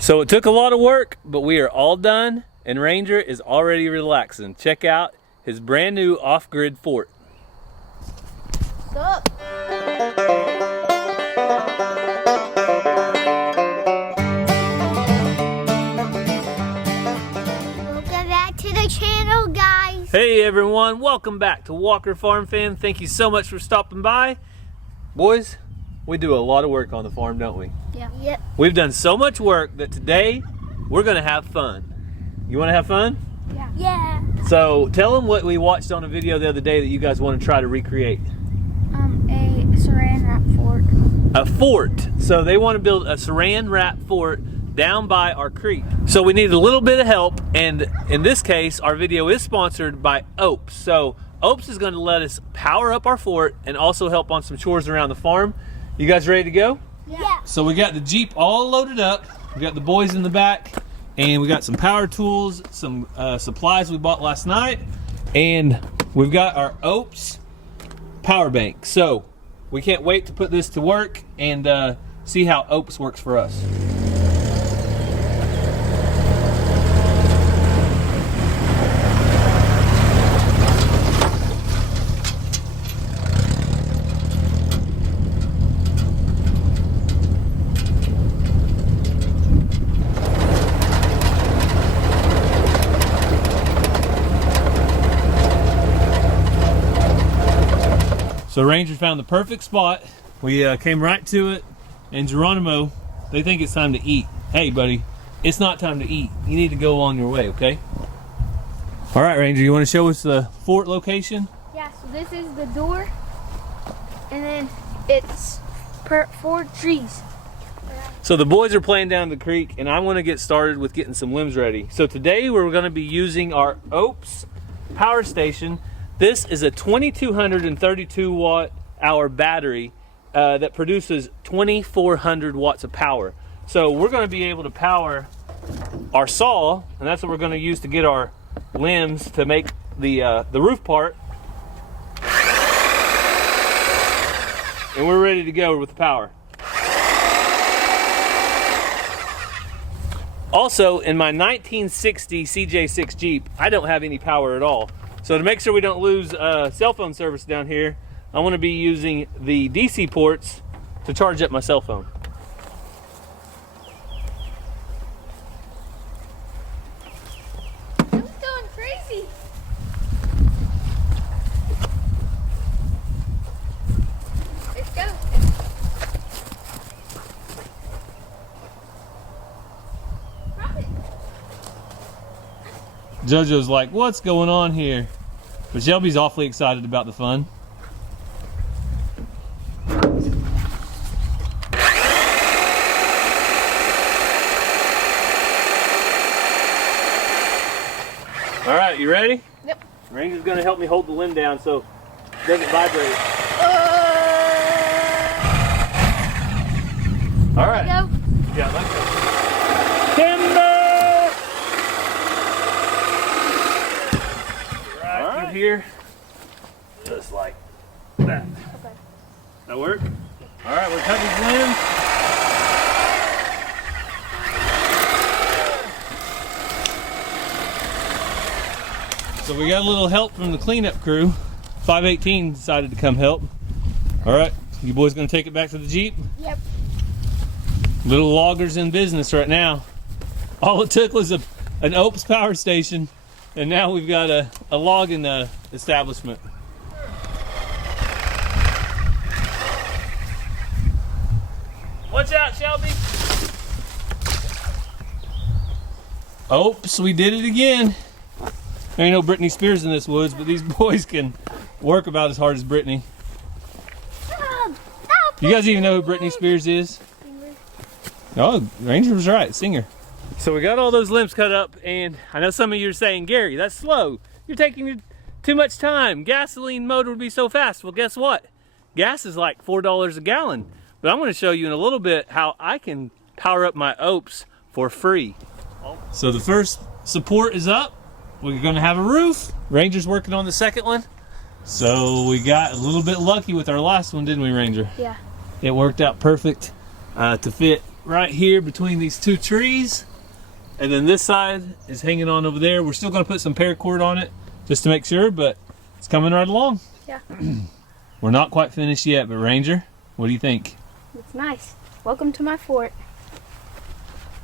So it took a lot of work, but we are all done, and Ranger is already relaxing. Check out his brand new off-grid fort. What's up? Welcome back to the channel, guys. Hey everyone, welcome back to Walker Farm Fam. Thank you so much for stopping by. Boys, we do a lot of work on the farm, don't we? Yeah. Yep. We've done so much work that today we're gonna have fun. You wanna have fun? Yeah. Yeah. So tell them what we watched on a video the other day that you guys want to try to recreate. A saran wrap fort. A fort. So they want to build a saran wrap fort down by our creek. So we need a little bit of help, and in this case our video is sponsored by Opes. So Opes is going to let us power up our fort and also help on some chores around the farm. You guys ready to go? Yeah. So we got the Jeep all loaded up. We got the boys in the back, and we got some power tools, some supplies we bought last night, and we've got our Opes power bank. So we can't wait to put this to work and see how Opes works for us. So Ranger found the perfect spot. We came right to it, and Geronimo, they think it's time to eat. Hey buddy, it's not time to eat. You need to go on your way, okay? All right, Ranger, you want to show us the fort location? Yeah, so this is the door, and then it's 4 trees. So the boys are playing down the creek, and I want to get started with getting some limbs ready. So today we're going to be using our Opes power station. This is a 2232 watt hour battery that produces 2400 watts of power. So we're going to be able to power our saw, and that's what we're going to use to get our limbs to make the roof part. And we're ready to go with the power. Also, in my 1960 CJ6 Jeep, I don't have any power at all. So to make sure we don't lose cell phone service down here, I want to be using the DC ports to charge up my cell phone. I'm going crazy. Let's go. JoJo's like, what's going on here? But Shelby's awfully excited about the fun. All right, you ready? Yep. Ranger's gonna help me hold the limb down so it doesn't vibrate. All right. Go. Yeah, let's go. Timber! Right through here, just like that. Okay. That work? All right, we're cutting these limbs. So we got a little help from the cleanup crew. 518 decided to come help. All right, you boys gonna take it back to the Jeep? Yep. Little loggers in business right now. All it took was an Opes power station, and now we've got a logging establishment. Watch out, Shelby. Opes, we did it again. There ain't no Britney Spears in this woods, but these boys can work about as hard as Britney. You guys even know who Britney Spears is? Oh, Ranger was right, singer. So we got all those limbs cut up, and I know some of you are saying, Gary, that's slow. You're taking too much time. Gasoline motor would be so fast. Well, guess what? Gas is like $4 a gallon. But I'm going to show you in a little bit how I can power up my Opes for free. So the first support is up. We're going to have a roof. Ranger's working on the second one. So we got a little bit lucky with our last one, didn't we, Ranger? Yeah. It worked out perfect to fit right here between these two trees. And then this side is hanging on over there. We're still gonna put some paracord on it just to make sure, but it's coming right along. Yeah. We're not quite finished yet, but Ranger, what do you think? It's nice. Welcome to my fort.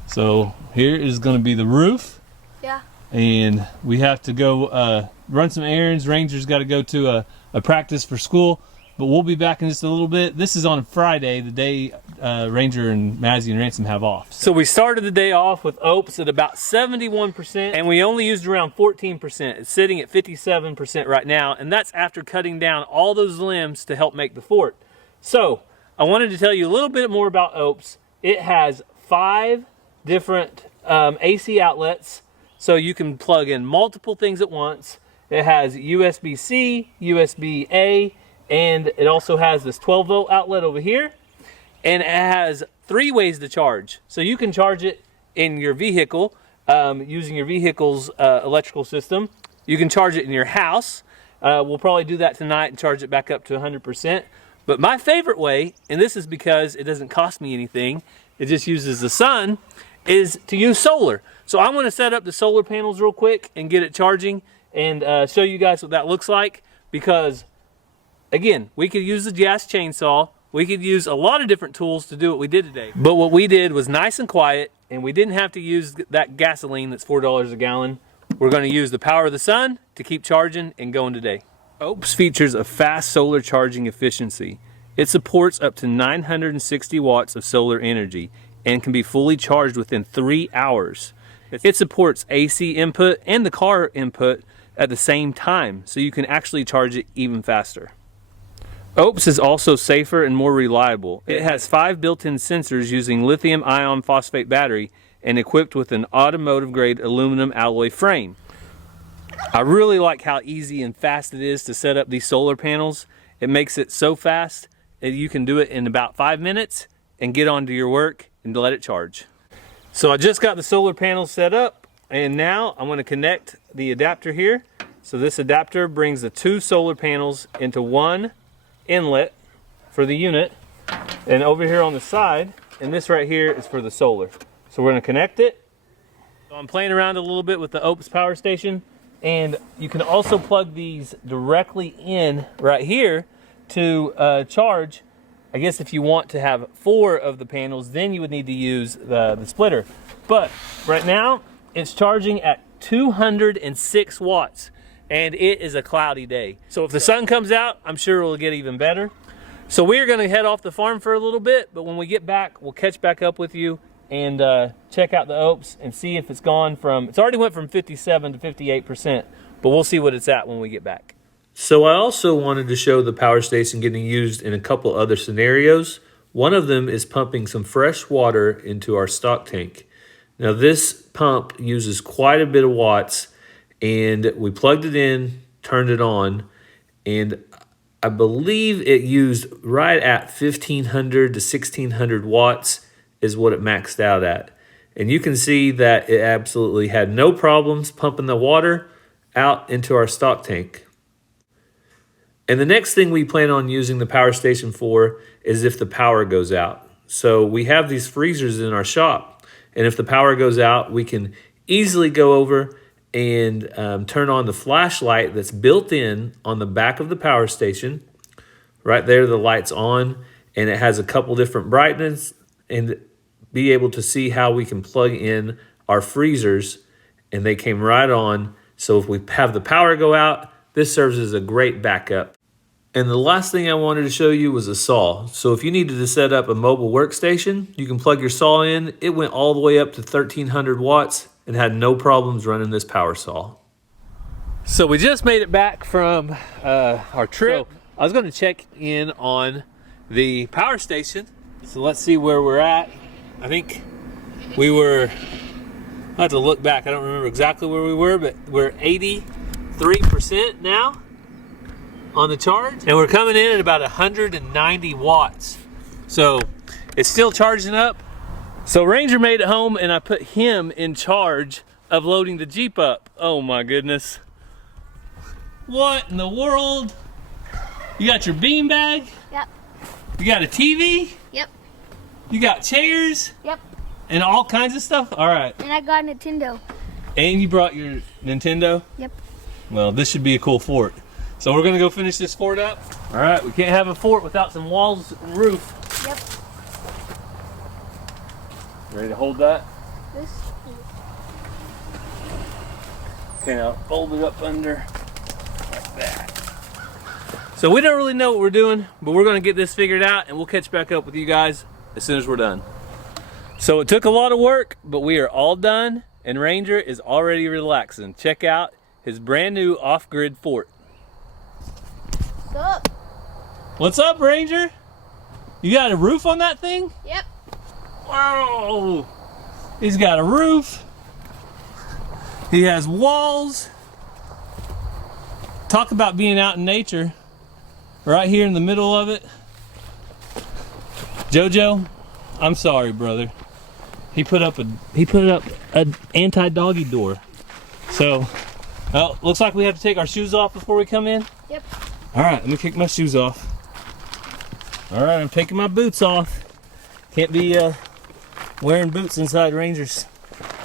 So here is gonna be the roof. Yeah. And we have to go run some errands. Ranger's got to go to a practice for school, but we'll be back in just a little bit. This is on Friday, the day Ranger and Mazzy and Ransom have off. So we started the day off with oats at about 71%, and we only used around 14%. It's sitting at 57% right now, and that's after cutting down all those limbs to help make the fort. So I wanted to tell you a little bit more about oats. It has 5 different AC outlets, so you can plug in multiple things at once. It has USB-C, USB-A, and it also has this 12-volt outlet over here. And it has 3 ways to charge. So you can charge it in your vehicle using your vehicle's electrical system. You can charge it in your house. We'll probably do that tonight and charge it back up to 100%. But my favorite way, and this is because it doesn't cost me anything, it just uses the sun, is to use solar. So I'm going to set up the solar panels real quick and get it charging and show you guys what that looks like, because again, we could use the gas chainsaw, we could use a lot of different tools to do what we did today, but what we did was nice and quiet, and we didn't have to use that gasoline that's $4 a gallon. We're going to use the power of the sun to keep charging and going today. OPES features a fast solar charging efficiency. It supports up to 960 watts of solar energy and can be fully charged within 3 hours. It supports AC input and the car input at the same time, so you can actually charge it even faster. OPES is also safer and more reliable. It has 5 built-in sensors using lithium iron phosphate battery and equipped with an automotive-grade aluminum alloy frame. I really like how easy and fast it is to set up these solar panels. It makes it so fast that you can do it in about 5 minutes and get on to your work and let it charge. So I just got the solar panels set up, and now I'm going to connect the adapter here. So this adapter brings the 2 solar panels into one inlet for the unit, and over here on the side, and this right here is for the solar. So we're going to connect it. So I'm playing around a little bit with the OPES power station, and you can also plug these directly in right here to charge. I guess if you want to have 4 of the panels, then you would need to use the splitter. But right now, it's charging at 206 watts, and it is a cloudy day. So if the sun comes out, I'm sure it'll get even better. So we're gonna head off the farm for a little bit, but when we get back, we'll catch back up with you and check out the OPES and see if it's gone from, it's already went from 57 to 58%, but we'll see what it's at when we get back. So I also wanted to show the power station getting used in a couple other scenarios. One of them is pumping some fresh water into our stock tank. Now this pump uses quite a bit of watts, and we plugged it in, turned it on, and I believe it used right at 1500 to 1600 watts is what it maxed out at. And you can see that it absolutely had no problems pumping the water out into our stock tank. And the next thing we plan on using the power station for is if the power goes out. So we have these freezers in our shop, and if the power goes out, we can easily go over and turn on the flashlight that's built in on the back of the power station. Right there, the light's on, and it has a couple different brightness, and be able to see how we can plug in our freezers, and they came right on. So if we have the power go out, this serves as a great backup. And the last thing I wanted to show you was a saw. So if you needed to set up a mobile workstation, you can plug your saw in. It went all the way up to 1300 watts and had no problems running this power saw. So we just made it back from our trip. So I was going to check in on the power station. So let's see where we're at. I think we were, I have to look back. I don't remember exactly where we were, but we're 83% now on the charge, and we're coming in at about 190 watts. So it's still charging up. So Ranger made it home, and I put him in charge of loading the Jeep up. Oh my goodness. What in the world? You got your beanbag? Yep. You got a TV? Yep. You got chairs? Yep. And all kinds of stuff? All right. And I got a Nintendo. And you brought your Nintendo? Yep. Well, this should be a cool fort. So we're gonna go finish this fort up. All right, we can't have a fort without some walls and roof. Yep. Ready to hold that? This. Okay, now fold it up under like that. So we don't really know what we're doing, but we're gonna get this figured out and we'll catch back up with you guys as soon as we're done. So it took a lot of work, but we are all done and Ranger is already relaxing. Check out his brand new off-grid fort. What's up? What's up, Ranger? You got a roof on that thing? Yep. Whoa! He's got a roof. He has walls. Talk about being out in nature. Right here in the middle of it. Jojo, I'm sorry, brother. He put up an anti-doggy door. So, well, looks like we have to take our shoes off before we come in. Yep. All right, let me kick my shoes off. All right, I'm taking my boots off. Can't be wearing boots inside Ranger's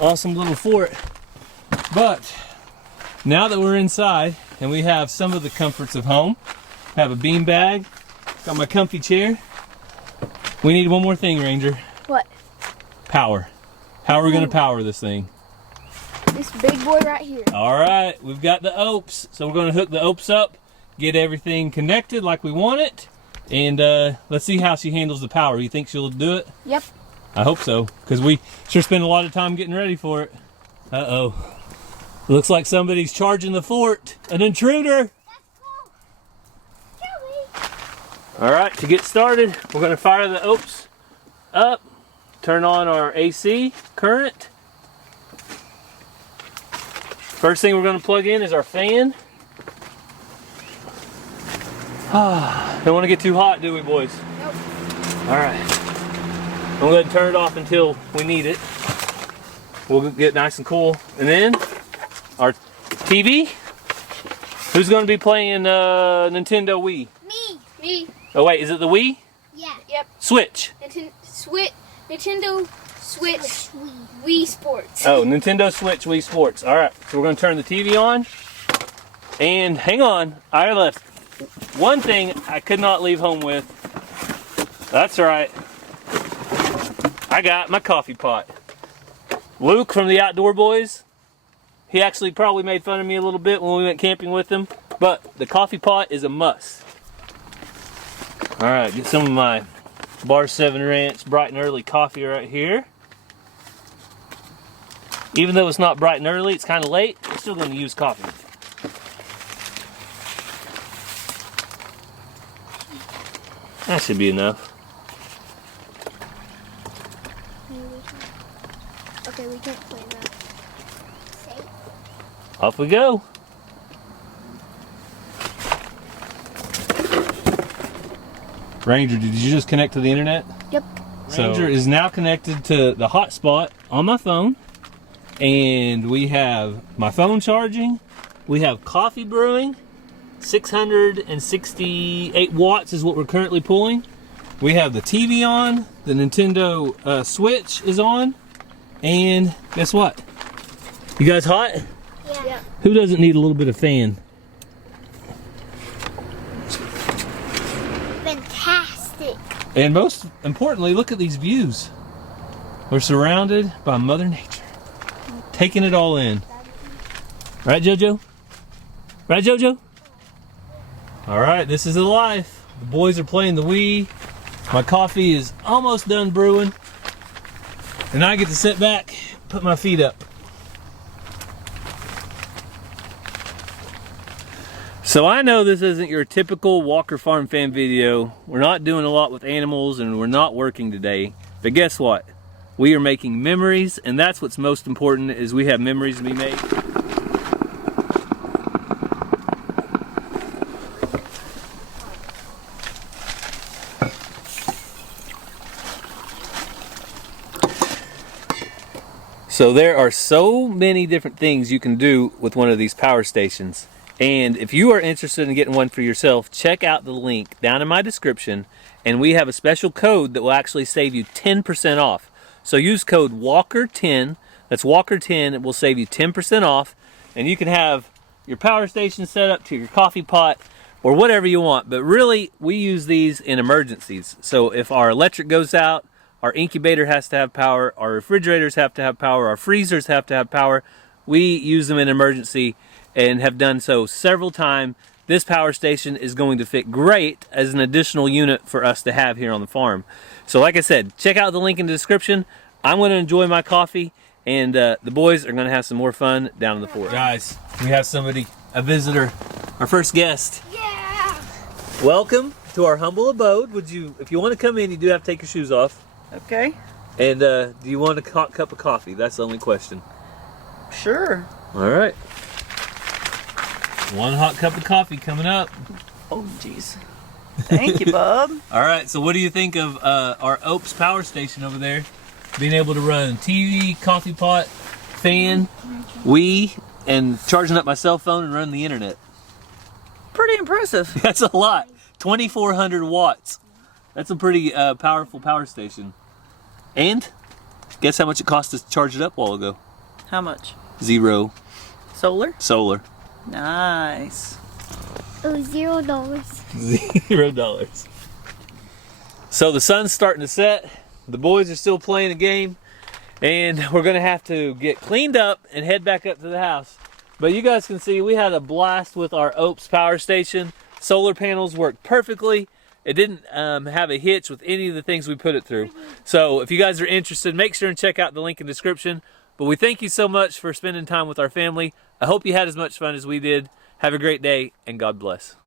awesome little fort. But now that we're inside and we have some of the comforts of home, have a bean bag, got my comfy chair. We need one more thing, Ranger. What? Power. How are we going to power this thing? This big boy right here. All right, we've got the OPS. So we're going to hook the OPS up, get everything connected like we want it, and let's see how she handles the power. You think she'll do it? Yep. I hope so, because we sure spend a lot of time getting ready for it. Uh-oh. Looks like somebody's charging the fort. An intruder. All right, to get started, we're going to fire the OPS up, turn on our AC current. First thing we're going to plug in is our fan. Don't want to get too hot, do we, boys? Nope. All right. I'm going to turn it off until we need it. We'll get nice and cool. And then our TV. Who's going to be playing Nintendo Wii? Me. Oh wait, is it the Wii? Yeah. Yep. Switch. Nintendo Switch Wii Sports. Oh, Nintendo Switch Wii Sports. All right, so we're going to turn the TV on. And hang on, I left one thing I could not leave home with. That's right. I got my coffee pot. Luke from the Outdoor Boys, he actually probably made fun of me a little bit when we went camping with him, but the coffee pot is a must. All right, get some of my Bar 7 Ranch bright and early coffee right here. Even though it's not bright and early, it's kind of late, I'm still going to use coffee. That should be enough. Okay, we can't play that. Safe. Off we go. Ranger, did you just connect to the internet? Yep. Ranger is now connected to the hotspot on my phone. And we have my phone charging. We have coffee brewing. 668 watts is what we're currently pulling. We have the TV on. The Nintendo Switch is on. And guess what? You guys hot? Yeah. Who doesn't need a little bit of fan? Fantastic. And most importantly, look at these views. We're surrounded by Mother Nature. Taking it all in. Right, Jojo? Right, Jojo? All right, this is the life. The boys are playing the Wii. My coffee is almost done brewing. And I get to sit back, put my feet up. So I know this isn't your typical Walker Farm Fan video. We're not doing a lot with animals and we're not working today. But guess what? We are making memories, and that's what's most important, is we have memories to be made. So there are so many different things you can do with one of these power stations. And if you are interested in getting one for yourself, check out the link down in my description and we have a special code that will actually save you 10% off. So use code WALKER10, that's WALKER10, it will save you 10% off, and you can have your power station set up to your coffee pot or whatever you want. But really, we use these in emergencies. So if our electric goes out, our incubator has to have power, our refrigerators have to have power, our freezers have to have power, we use them in emergency and have done so several times. This power station is going to fit great as an additional unit for us to have here on the farm. So like I said, check out the link in the description. I'm going to enjoy my coffee, and the boys are going to have some more fun down in the forest. Guys, we have somebody, a visitor, our first guest. Yeah. Welcome to our humble abode. If you want to come in, you do have to take your shoes off. Okay. And do you want a hot cup of coffee? That's the only question. Sure. All right. One hot cup of coffee coming up. Oh, jeez. Thank you, Bub. All right, so what do you think of our Opes power station over there? Being able to run TV, coffee pot, fan, Wii, and charging up my cell phone and running the internet. Pretty impressive. That's a lot. 2,400 watts. That's a pretty powerful power station. And guess how much it cost us to charge it up a while ago? How much? $0. Solar? Solar. Nice. Oh, $0. $0. So the sun's starting to set. The boys are still playing a game, and we're gonna have to get cleaned up and head back up to the house. But you guys can see we had a blast with our Opes power station. Solar panels worked perfectly. It didn't have a hitch with any of the things we put it through. So if you guys are interested, make sure and check out the link in the description. But we thank you so much for spending time with our family. I hope you had as much fun as we did. Have a great day, and God bless.